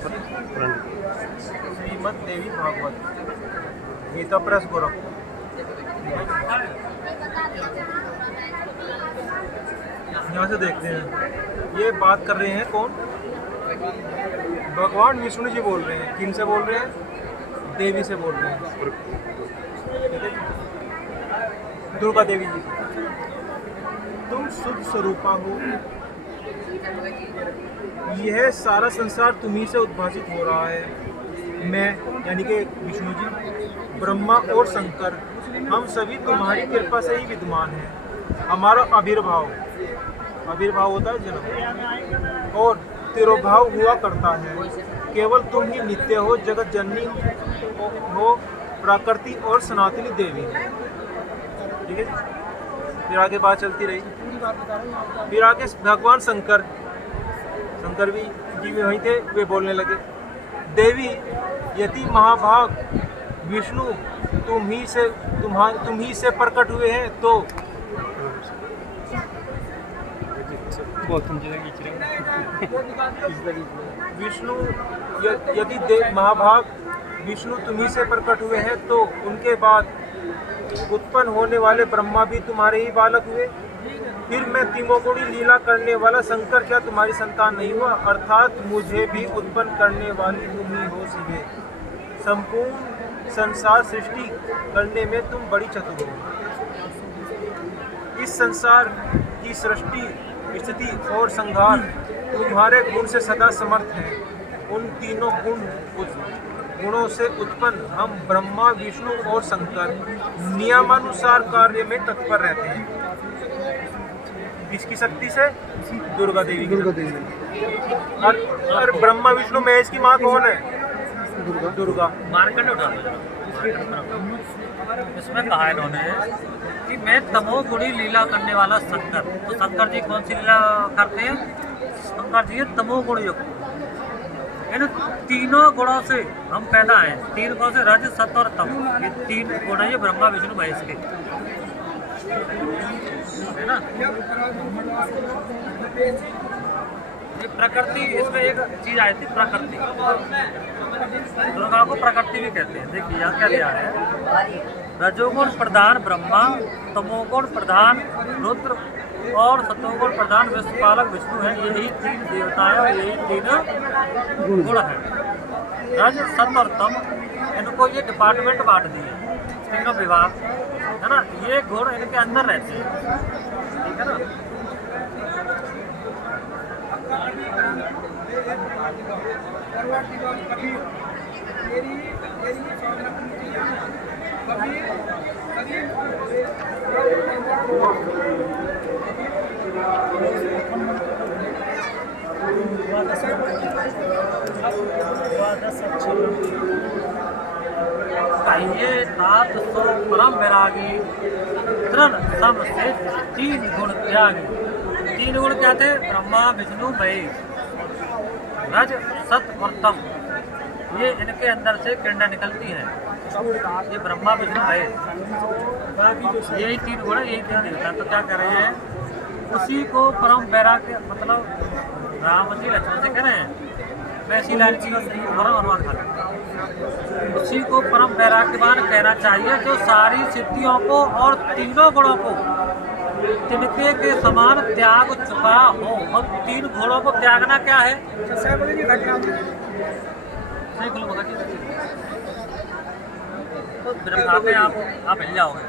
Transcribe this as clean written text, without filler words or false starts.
एकादशी श्रीमद् देवी Bhagavat Gita press Gorakhpur. यहाँ से देखते हैं ये बात कर रहे हैं कौन? भगवान विष्णु जी बोल रहे हैं। किन से बोल रहे हैं? देवी से बोल रहे हैं, दुर्गा देवी जी। तुम शुद्ध स्वरूपा हो, यह सारा संसार तुम्ही से उद्भासित हो रहा है। मैं यानी कि विष्णु जी, ब्रह्मा और शंकर, हम सभी तुम्हारी कृपा से ही विद्यमान हैं। हमारा आविर्भाव होता है जन्म, और तिरोभाव हुआ करता है। केवल तुम ही नित्य हो, जगत जननी हो, प्रकृति और सनातनी देवी। ठीक है जी। फिर आगे बात चलती रही। फिर आगे भगवान शंकर भी जी वहीं थे, वे बोलने लगे, देवी यदि महाभाग विष्णु तुम ही से प्रकट हुए हैं तो विष्णु यदि महाभाग विष्णु तुम्ही से प्रकट हुए हैं तो उनके बाद उत्पन्न होने वाले ब्रह्मा भी तुम्हारे ही बालक हुए। फिर मैं तिमोगुणी लीला करने वाला शंकर क्या तुम्हारी संतान नहीं हुआ? अर्थात मुझे भी उत्पन्न करने वाली तुम ही हो शिवे। संपूर्ण संसार सृष्टि करने में तुम बड़ी चतुर हो। इस संसार की सृष्टि, स्थिति और संहार तुम्हारे गुण से सदा समर्थ है। उन तीनों गुणों से उत्पन्न हम ब्रह्मा, विष्णु और शंकर नियमानुसार कार्य में तत्पर रहते हैं। किसकी शक्ति से? दुर्गा देवी की। और ब्रह्मा विष्णु महेश की माँ कौन है? दुर्गा। मार्कंड उठा इसमें कहा इन्होंने कि मैं तमोगुणी लीला करने वाला शंकर। तो शंकर जी कौन सी लीला करते हैं? शंकर जी तमोगुण युक्त। इन तीनों गुणों से हम पैदा हैं। तीन गुणों से रज, सत और तम, ये तीन गुण है ब्रह्मा विष्णु महेश के, है ना। ये प्रकृति, इसमें एक चीज आई थी प्रकृति। दुर्गा को प्रकृति भी कहते हैं। देखिए यहाँ क्या दिया है, रजोगुण प्रधान ब्रह्मा, तमोगुण प्रधान रुद्र और सतोगुण प्रधान विश्वपालक विष्णु है। यही तीन देवताएं और यही तीन गुण है। रज, सत और तम, इनको ये डिपार्टमेंट बांट दिए, तीनों विभाग, है ना। ये गुण इनके अंदर रहते हैं, ठीक है ना। कहिए तात सो परम वैरागी, तृण सम से तीन गुण त्यागी। तीन गुण क्या थे? ब्रह्मा, विष्णु, महेश, रज, सत और तम। ये इनके अंदर से किरणें निकलती हैं। ये ब्रह्मा, विष्णु, महेश, यही तीन गुण है, यही तीन देवता। तो क्या कर रहे हैं? उसी को परम वैराग्य, मतलब राम जी लक्ष्मण से कह रहे हैं, वैसी लाल की अनुवाद कर, उसी को परम वैराग्यवान कहना चाहिए जो सारी सिद्धियों को और तीनों गुणों को तिनके के समान त्याग चुका हो। और तीन गुणों को त्यागना क्या है? तो आप मिल जाओगे।